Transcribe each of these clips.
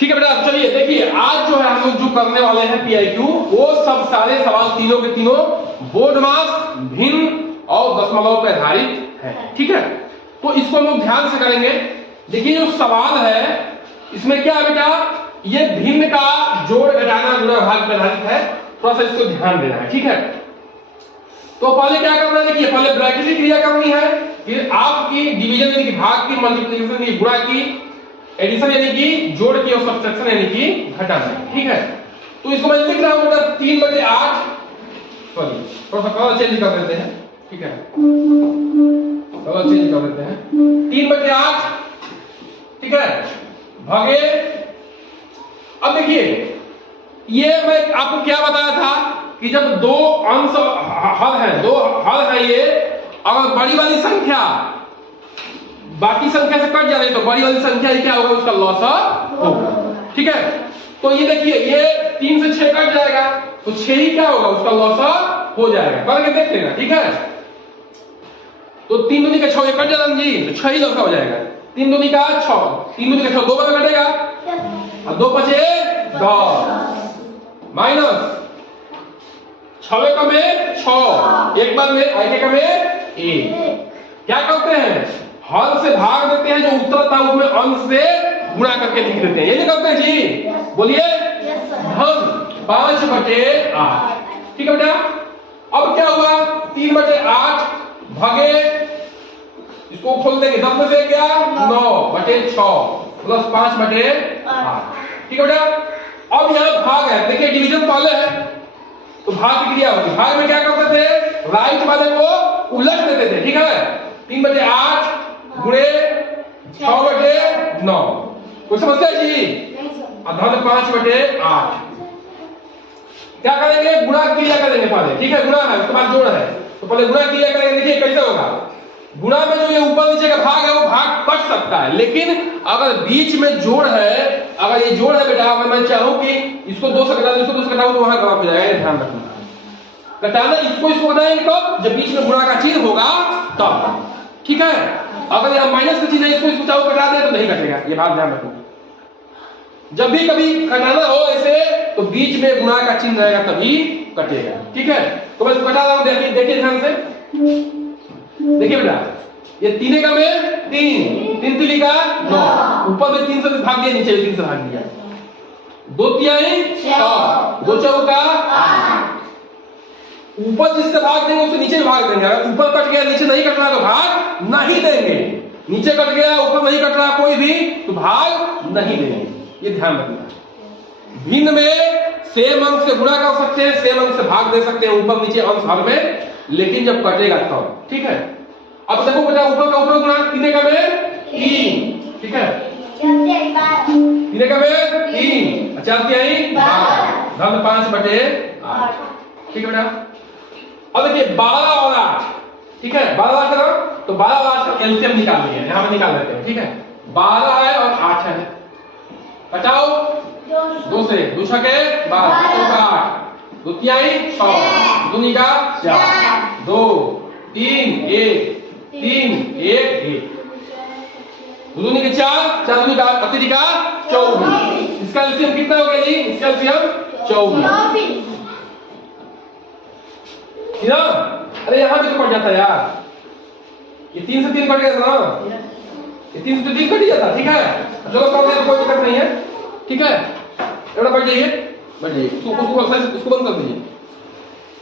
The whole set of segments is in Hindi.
ठीक है बेटा, चलिए देखिए आज जो है हम लोग जो करने वाले हैं PIQ, वो सब सारे सवाल तीनों के तीनों बोर्ड मास, भिन्न और दशमलव पे आधारित है। ठीक है, तो इसको हम लोग ध्यान से करेंगे। देखिए जो सवाल है इसमें क्या है बेटा, ये भिन्न का जोड़ घटाना गुणा भाग पे आधारित है, थोड़ा सा इसको ध्यान देना है। ठीक है, तो पहले क्या करना है, देखिए पहले ब्रैकेट क्रिया करनी है, फिर आपकी डिवीजन यानी कि भाग की, मल्टीप्लिकेशन की, गुणा की, एडिशन यानी कि जोड़ की, और सब्ट्रैक्शन यानी कि घटाना। ठीक है, तो इसको मैं लिख रहा हूं बेटा 3/8, सॉरी थोड़ा सा कलर चेंज कर देते हैं। ठीक है, कलर चेंज कर देते हैं, 3/8। ठीक है, भागे। अब देखिए ये मैं आपको क्या बताया था कि जब दो अंश हल है, दो हल है, ये अगर बड़ी वाली संख्या बाकी संख्या से कट जाए तो बड़ी वाली संख्या क्या होगा, उसका लॉस होगा। ठीक है, तो ये देखिए ये 3 से 6 कट जाएगा तो 6 ही क्या होगा, उसका लॉस हो जाएगा। करके देख लेना। ठीक है, तो 3 दूनी का 6 ये कट जाएगा जी, तो 6 ही लॉस हो जाएगा। 3 दूनी का 6, 3 दूनी का 6 2 बार में कटेगा, और 2 बचे 10 माइनस 6 का में 6, एक बार में एक में 1। क्या करते हैं, हल से भाग देते हैं, जो उत्तर था उसमें अंश से गुणा करके लिख देते हैं। ये नहीं करते हैं जी, बोलिए धन 5/8। ठीक है बेटा, अब क्या हुआ, 3/8 भागे, इसको खोल देंगे, 10 में से क्या 9/6 प्लस 5/8। ठीक है बेटा, अब यहाँ भाग है, देखिए डिवीजन पहले है तो भाग की क्रिया होगी। भाग में क्या करते थे, राइट वाले को उलट देते थे। ठीक है, 3/8 गुणे 6/9, कोई समस्या है जी, धन 5/8। क्या करेंगे, गुणा क्रिया करेंगे पहले। ठीक है, गुणा है उसके बाद जोड़ है, तो पहले गुणा क्रिया करेंगे। देखिए कैसे होगा, गुणा में जो ये ऊपर नीचे का भाग है वो भाग कट सकता है, लेकिन अगर बीच में जोड़ है, अगर ये जोड़ है बेटा, अगर मैं चाहूं कि इसको 2 से घटा दूं, इसको 2 से घटाऊं, तो वहां गलत हो जाएगा, ध्यान रखना। घटाना इसको घटाएंगे कब, जब बीच में गुणा का चिन्ह होगा तब। ठीक है, अगर यहां माइनस का चिन्ह है, इसको चाहूं घटा दे तो नहीं घटेगा, ये बात ध्यान रखना। जब भी कभी घटाना हो ऐसे, तो बीच में गुणा का चिन्ह रहेगा तभी कटेगा। ठीक है, तो मैं इसको घटा रहा हूं, देखिए ध्यान से। देखिए बेटा, ये 3 का में 3, 3 3 का 9, ऊपर में 3 से भाग दिया, नीचे में 3 से भाग दिया, 2 तिहाई 6, 2 चौका 8। ऊपर जिससे भाग देंगे उससे नीचे भाग देंगे। अगर ऊपर कट गया नीचे नहीं कट रहा तो भाग नहीं देंगे, नीचे कट गया ऊपर नहीं कट रहा कोई भी तो भाग नहीं देंगे, ये ध्यान रखना। भिन्न में सेम अंक से गुणा कर सकते हैं, सेम अंक से भाग दे सकते हैं, ऊपर नीचे अंश हर में, लेकिन जब कटेगा तब। ठीक है, अब देखो बेटा, ऊपर का ऊपर गुणा, 3 का में 3। ठीक है, 3 का में 3, 4 तिहाई 12, धन 5/8। ठीक है बेटा, अब देखिए 12 और 8। ठीक है, 12 करो तो 12 और 8 का एलसीएम निकाल लिया, यहां पे निकाल लेते हैं। ठीक है, 12 है और 8 है, घटाओ 2 से, 2 छके 12, 2 का 8, 2 तिहाई 6, 2 दूनी का 4, 2 3 1 3 1 1, 2 दूनी के 4, 4 दूनी का अतिथि का 24। इसका एलसीएम कितना हो गया जी, इसका एलसीएम 24। ना, अरे यहां भी तो कट जाता है यार, ये 3 से 3 कट गया था ना, ये 3 से 3 कट जाता। ठीक है, चलो कर दे, कोई दिक्कत नहीं है। ठीक है, एड़ा बैठ जाइए, बैठ जाइए, उसको बंद कर दीजिए।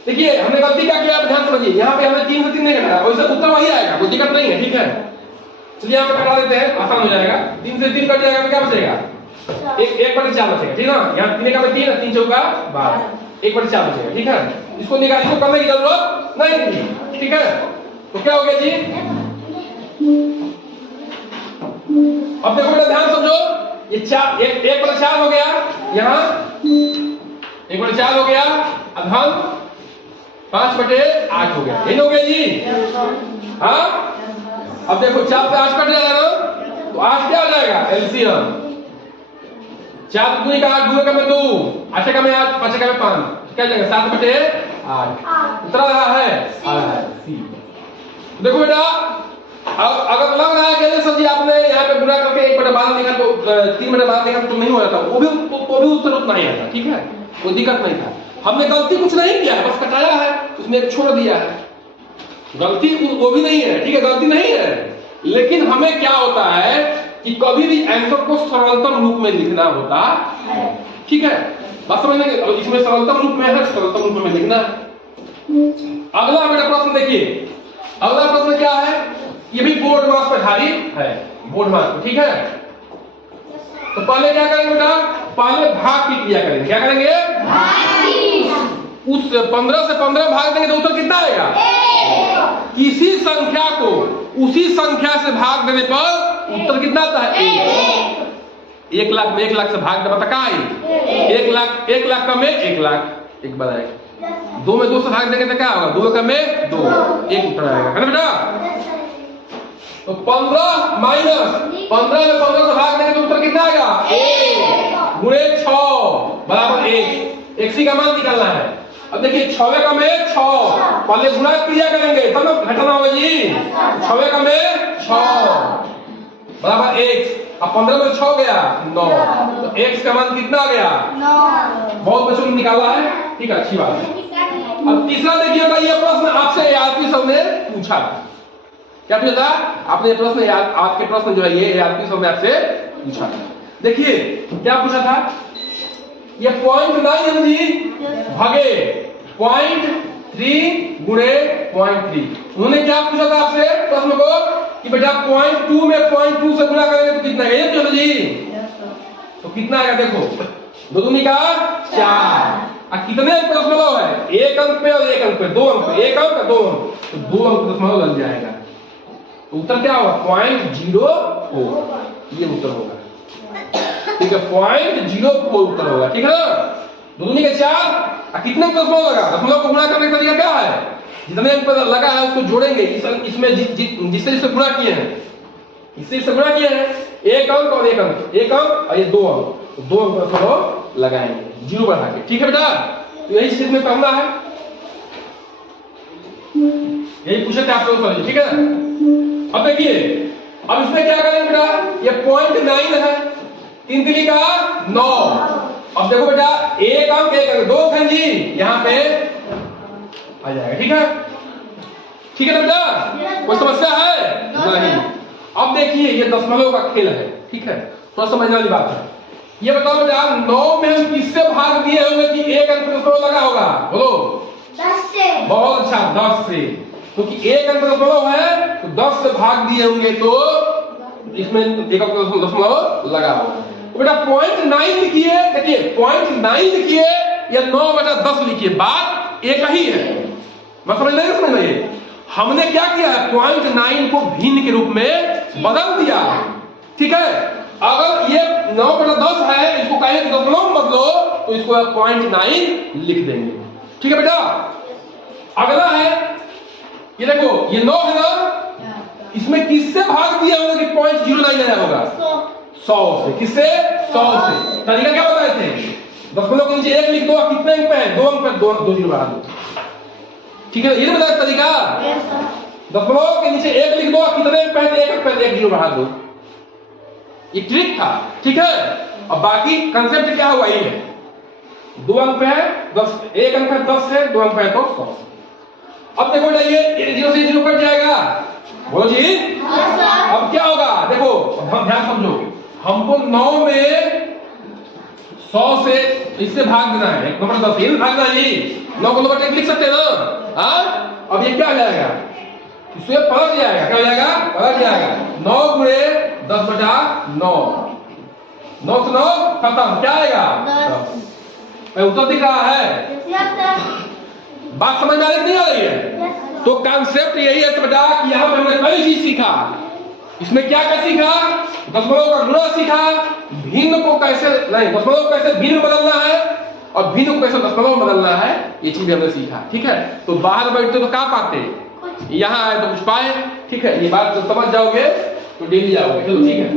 देखिए हमने गलती क्या किया, आप ध्यान समझिए, यहाँ पे हमने 3 से 3 नहीं घटाया, वैसे उत्तर वही आएगा, कोई दिक्कत नहीं है। ठीक है, चलिए यहाँ पे घटा देते हैं, आसान हो जाएगा। 3 से 3 कट जाएगा तो क्या बचेगा, 1/4 बचेगा। ठीक है ना, यहाँ 3 का में 3, 3 चौका 12, 1/4 बचेगा। ठीक है, इसको निकाल, इसको करने की जरूरत नहीं थी। ठीक है, तो क्या हो गया जी, अब देखो बेटा ध्यान समझो, ये 4 1/4 हो गया, यहाँ 1/4 हो गया, धन 5/8 हो गया, ये हो गया जी। हाँ, अब देखो 4 से 8 कट जाएगा ना, तो 8 क्या हो जाएगा, एलसीएम 4 दूनी का 8, 2 का में 2, 8 का में 8, 5 का में 5, क्या जाएगा 7/8। उतरा रहा है सी। देखो बेटा अब अगर लग रहा है कि सर जी आपने यहाँ पे गुणा करके 1/12 देखा तो 3/12 देखा तो नहीं हो रहा था, वो भी उत्तर उतना ही आता, ठीक है, कोई दिक्कत नहीं था। हमने गलती कुछ नहीं किया है, बस कटाया है, उसमें एक छोड़ दिया है, गलती वो भी नहीं है, ठीक है, गलती नहीं है। लेकिन हमें क्या होता है कि कभी भी आंसर को सरलतम रूप में लिखना होता है, ठीक है, बात समझ लेंगे। इसमें सरलतम रूप में है, सरलतम रूप में लिखना है। अगला बेटा प्रश्न देखिए, अगला प्रश्न क्या है, ये भी बोर्ड मास पर आधारित है, बोर्ड मास पर, ठीक है। तो पहले क्या करेंगे बेटा, पहले भाग की क्रिया करेंगे, क्या करेंगे, उस 15 से 15 भाग देंगे तो उत्तर कितना आएगा, किसी संख्या को उसी संख्या से भाग देने पर उत्तर कितना आता है, 1 लाख में 1 लाख से भाग दे बता, 1 लाख का में 1 लाख, एक बार आएगा। 2 में 2 से भाग देंगे तो क्या होगा, 2 का में 2, एक उत्तर आएगा, है ना बेटा। तो 15 माइनस 15 में 15 से भाग देंगे तो उत्तर कितना आएगा, 1 गुणे 6 बराबर 1, एक सी का मान निकालना है। अब देखिए 6 का में 6, पहले गुणा क्रिया करेंगे तब तो घटाना होगा जी, 6 का में 6 बराबर 1, अब 15 में 6 गया 9, तो x का मान कितना आ गया 9, बहुत बच्चों ने निकाला है, ठीक है, अच्छी बात है। अब तीसरा देखिएगा, ये प्रश्न आपसे आरपी सर ने पूछा, क्या पूछा था आपने, प्रश्न आपके प्रश्न जो है ये आरपी सर ने आपसे पूछा। देखिए क्या पूछा था, ये 0.9 जी भागे 0.3 गुणे 0.3, उन्होंने क्या पूछा था आपसे प्रश्न को कि बेटा 0.2 में 0.2 से गुणा करेंगे तो कितना आएगा, चलो जी, तो कितना आएगा, देखो 2 दूनी का 4, कितने अंक दशमलव है, 1 अंक पे और 1 अंक पे, 2 अंक पे, 1 अंक 2 अंक, तो 2 अंक दशमलव लग जाएगा, तो उत्तर क्या होगा 0.04, ये उत्तर होगा, ठीक है, 0.04 उत्तर होगा, ठीक है ना। 2 दूनी का 4, कितने अंक दशमलव लगा, दशमलव को गुणा करने का तरीका क्या है, जितने अंक लगा है उसको जोड़ेंगे, इसमें जिससे जिससे गुणा किए हैं, इससे गुणा किए हैं, 1 अंक और 1 अंक, 1 अंक और ये 2 अंक, तो 2 अंक दशमलव लगाएंगे 0 बढ़ा के, ठीक है बेटा। तो यही चीज में करना है, यही पूछे थे आपसे उत्तर, ठीक है। अब देखिए, अब इसमें क्या करेंगे बेटा, ये 0.9 है, 3 तिली का 9, अब देखो बेटा 1 अंक 1 अंक 2 अंक जी यहाँ पे आ जाएगा, ठीक है, ठीक है ना बेटा, कोई समस्या है नहीं। अब देखिए ये दशमलव का खेल है, ठीक है, थोड़ा समझने वाली बात है। ये बताओ बेटा 9 में हम किससे भाग दिए होंगे कि 1 अंक दशमलव लगा होगा, बोलो 10 से, बहुत अच्छा 10 से, क्योंकि 1 अंक दशमलव है तो 10 से भाग दिए होंगे तो इसमें 1 अंक दशमलव लगा होगा। तो बेटा 0.9 लिखिए, देखिए 0.9 लिखिए या 9/10 लिखिए, बात एक ही है, मैं समझ रहे, हमने क्या किया है 0.9 को भिन्न के रूप में बदल दिया, ठीक है। अगर ये 9/10 है, इसको कहें कि दशमलव बदलो तो इसको 0.9 लिख देंगे, ठीक है बेटा। अगला है ये देखो, ये 9 है ना, इसमें किससे भाग दिया होगा कि 0.09 आया होगा, 100 से, किससे 100 से। तरीका क्या बताए थे, दशमलव के नीचे 1 लिख दो, कितने अंक पे है 2 अंक पे, 2 जीरो बढ़ा दो, ठीक है, ये बताया तरीका। दशमलव के नीचे 1 लिख दो, कितने अंक पे है 1 अंक पे 1 जीरो बढ़ा दो, ये ट्रिक था, ठीक है। अब बाकी कंसेप्ट क्या हुआ, ये 2 अंक पे है 10, 1 अंक है 10 से, 2 अंक पे है तो 100। अब देखो ये 0 से 0 कट जाएगा, बोलो जी, अब क्या होगा, देखो हम ध्यान समझो, हमको 9 में 100 से इससे भाग देना है, 1/10 ये भागना है, 9 को 9/1 लिख सकते हैं ना, हाँ। अब ये क्या हो जाएगा, इससे पलट जाएगा, क्या हो जाएगा, पलट जाएगा, 9 गुणे 10/9, 9 से 9 खत्म, क्या आएगा 10। उत्तर दिख रहा है, बात समझ में आ रही नहीं आ रही है। तो कॉन्सेप्ट यही है बेटा कि यहाँ पे हमने पहली चीज सीखा, इसमें क्या क्या सीखा, दशमलव का गुणा सीखा, भिन्न को कैसे नहीं, दशमलव कैसे भिन्न बदलना है और भिन्न को कैसे दशमलव बदलना है, ये चीज हमने सीखा, ठीक है। तो बाहर बैठते तो क्या पाते, यहाँ आए तो कुछ पाए, ठीक है, ये बात तो समझ जाओगे तो डेली जाओगे, चलो ठीक है।